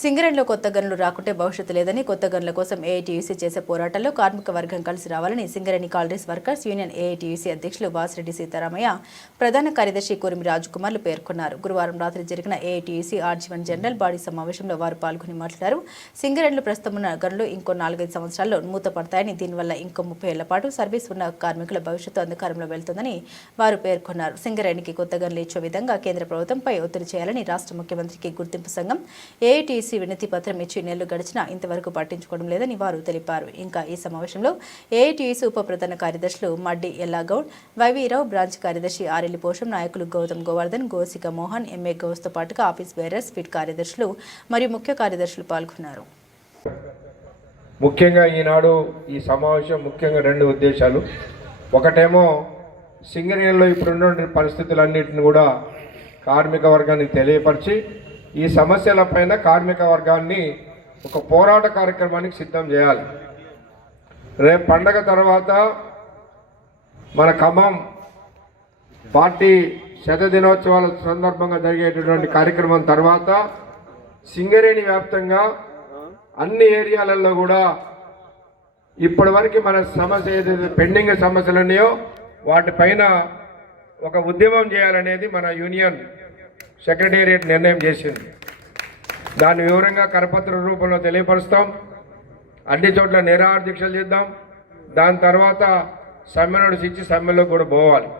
సింగరేణిలో కొత్త గనులు రాకుంటే భవిష్యత్తు లేదని, కొత్త గనుల కోసం ఏఐటీయూసీ చేసే పోరాటంలో కార్మిక వర్గం కలిసి రావాలని Singareni collieries workers union AITUC అధ్యక్షులు వాసిరెడ్డి సీతారామయ్య, ప్రధాన కార్యదర్శి కోరిమి రాజకుమార్లు పేర్కొన్నారు. గురువారం రాత్రి జరిగిన ఏఐటీయూసీ ఆర్జీవన్ జనరల్ బాడీ సమావేశంలో వారు పాల్గొని మాట్లాడారు. సింగరేణిలో ప్రస్తుతం ఉన్న గనులు ఇంకో 4-5 సంవత్సరాల్లో మూతపడతాయని, దీనివల్ల ఇంకో 30 ఏళ్ల పాటు సర్వీస్ ఉన్న కార్మికుల భవిష్యత్తు అంధకారంలో వెళ్తుందని వారు పేర్కొన్నారు. సింగరేణికి కొత్త గనులు ఇచ్చే విధంగా కేంద్ర ప్రభుత్వంపై ఒత్తిడి చేయాలని రాష్ట్ర ముఖ్యమంత్రికి గుర్తింపు సంఘం ఏఐటీయూసీ వినతి పత్రం ఇచ్చి నెలలు గడిచినా ఇంతవరకు పట్టించుకోవడం లేదని వారు తెలిపారు. ఇంకా ఈ సమావేశంలో ఏఐటీయూసీ ఉప ప్రధాన కార్యదర్శులు మడ్డి ఎల్లాగౌడ్, వైవీరావు, బ్రాంచ్ కార్యదర్శి ఆరెల్లి పోషం, నాయకులు గౌతమ్ గోవర్ధన్, గోసిక మోహన్, ఎంఏ గౌస్తో పాటుగా ఆఫీస్ బేరర్స్, ఫిట్ కార్యదర్శులు మరియు ముఖ్య కార్యదర్శులు పాల్గొన్నారు. ముఖ్యంగా ఈనాడు ఈ సమావేశం ముఖ్యంగా 2 ఉద్దేశాలు. ఒకటేమో సింగరేణిలో ఇప్పుడున్న పరిస్థితులన్నింటిని కూడా కార్మిక వర్గానికి తెలియపరిచి ఈ సమస్యలపైన కార్మిక వర్గాన్ని ఒక పోరాట కార్యక్రమానికి సిద్ధం చేయాలి. రేపు పండగ తర్వాత మన ఖమ్మం పార్టీ శతదినోత్సవాల సందర్భంగా జరిగేటటువంటి కార్యక్రమం తర్వాత సింగరేణి వ్యాప్తంగా అన్ని ఏరియాలలో కూడా ఇప్పటి వరకు మన సమస్య ఏదైతే పెండింగ్ సమస్యలు ఉన్నాయో వాటిపైన ఒక ఉద్యమం చేయాలనేది మన యూనియన్ సెక్రటేరియట్ నిర్ణయం చేసింది. దాని వివరంగా కరపత్ర రూపంలో తెలియపరుస్తాం. అన్ని చోట్ల నిరాహార దీక్షలు చేద్దాం. దాని తర్వాత సమ్మె నోటీస్ ఇచ్చి సమ్మెలో కూడా పోవాలి.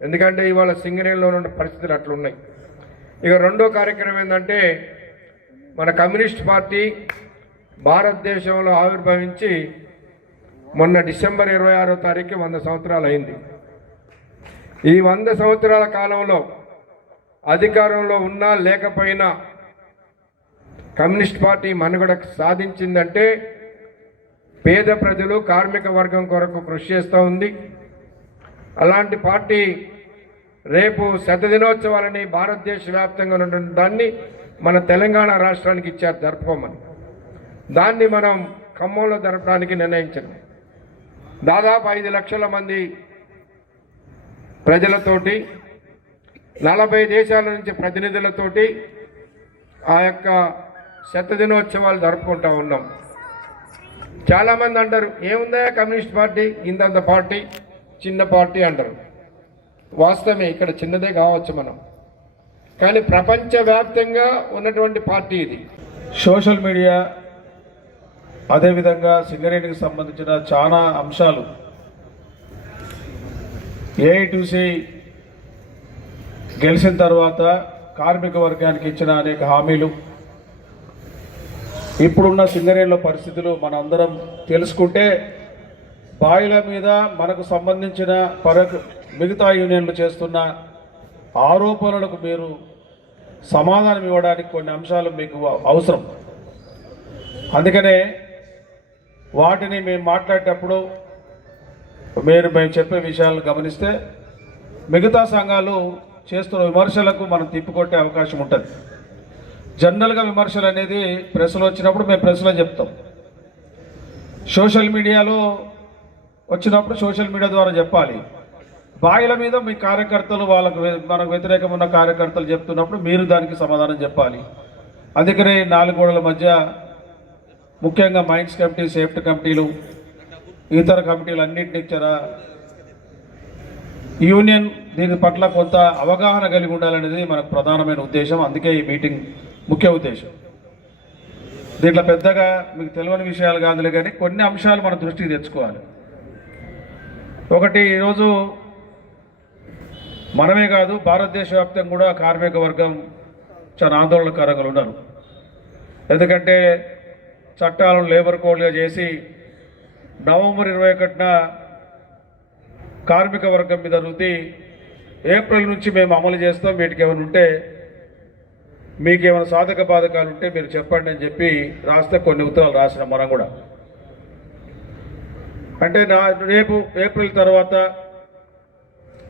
ఎందుకంటే ఇవాళ సింగరేణిలో ఉన్న పరిస్థితులు అట్లున్నాయి. ఇక రెండో కార్యక్రమం ఏంటంటే మన కమ్యూనిస్ట్ పార్టీ భారతదేశంలో ఆవిర్భవించి మొన్న డిసెంబర్ 26వ తారీఖు 100 సంవత్సరాలు అయింది. ఈ 100 సంవత్సరాల కాలంలో అధికారంలో ఉన్నా లేకపోయినా కమ్యూనిస్ట్ పార్టీ మనుగడ సాధించిందంటే పేద ప్రజలు కార్మిక వర్గం కొరకు కృషి చేస్తూ ఉంది. అలాంటి పార్టీ రేపు శతదినోత్సవాలని భారతదేశ వ్యాప్తంగా ఉన్నటువంటి దాన్ని మన తెలంగాణ రాష్ట్రానికి ఇచ్చారు జరుపుకోమని. దాన్ని మనం ఖమ్మంలో జరపడానికి నిర్ణయించాం. దాదాపు 5 లక్షల మంది ప్రజలతోటి 40 దేశాల నుంచి ప్రతినిధులతోటి ఆ యొక్క శతదినోత్సవాలు జరుపుకుంటూ ఉన్నాం. చాలామంది అంటారు, ఏముందా కమ్యూనిస్ట్ పార్టీ, ఇంతంత పార్టీ, చిన్న పార్టీ అంటారు. వాస్తవమే, ఇక్కడ చిన్నదే కావచ్చు మనం, కానీ ప్రపంచవ్యాప్తంగా ఉన్నటువంటి పార్టీ ఇది. సోషల్ మీడియా అదేవిధంగా సింగరేణికి సంబంధించిన చాలా అంశాలు ఏఐటీయూసీ గెలిచిన తర్వాత కార్మిక వర్గానికి ఇచ్చిన అనేక హామీలు, ఇప్పుడున్న సింగరేణిలో పరిస్థితులు మనందరం తెలుసుకుంటే బాయిల మీద మనకు సంబంధించిన మిగతా యూనియన్లు చేస్తున్న ఆరోపణలకు మీరు సమాధానం ఇవ్వడానికి కొన్ని అంశాలు మీకు అవసరం. అందుకనే వాటిని మేము మాట్లాడేటప్పుడు మేము చెప్పే విషయాలను గమనిస్తే మిగతా సంఘాలు చేస్తున్న విమర్శలకు మనం తిప్పికొట్టే అవకాశం ఉంటుంది. జనరల్గా విమర్శలు అనేది ప్రెస్లో వచ్చినప్పుడు మేము ప్రెస్లో చెప్తాం. సోషల్ మీడియాలో వచ్చినప్పుడు సోషల్ మీడియా ద్వారా చెప్పాలి. బాయిల మీద మీ కార్యకర్తలు మనకు వ్యతిరేకం ఉన్న కార్యకర్తలు చెప్తున్నప్పుడు మీరు దానికి సమాధానం చెప్పాలి. అందుకనే 4 గోడల మధ్య ముఖ్యంగా మైన్స్ కమిటీ, సేఫ్టీ కమిటీలు, ఇతర కమిటీలు అన్నింటినీ ఇచ్చారా యూనియన్ దీని పట్ల కొంత అవగాహన కలిగి ఉండాలనేది మనకు ప్రధానమైన ఉద్దేశం. అందుకే ఈ మీటింగ్ ముఖ్య ఉద్దేశం. దీంట్లో పెద్దగా మీకు తెలియని విషయాలు కాదులే, కానీ కొన్ని అంశాలు మన దృష్టికి తెచ్చుకోవాలి. ఒకటి, ఈరోజు మనమే కాదు భారతదేశ వ్యాప్తంగా కూడా కార్మిక వర్గం చాలా ఆందోళనకరంగా ఉన్నారు. ఎందుకంటే చట్టాలను లేబర్ కోడ్గా చేసి నవంబర్ 21న కార్మిక వర్గం మీద రుద్ది ఏప్రిల్ నుంచి మేము అమలు చేస్తాం, వీటికి ఏమైనా ఉంటే మీకేమైనా సాధక బాధకాలు ఉంటే మీరు చెప్పండి అని చెప్పి రాస్తే కొన్ని ఉత్తరాలు రాసిన మనం కూడా. అంటే రేపు ఏప్రిల్ తర్వాత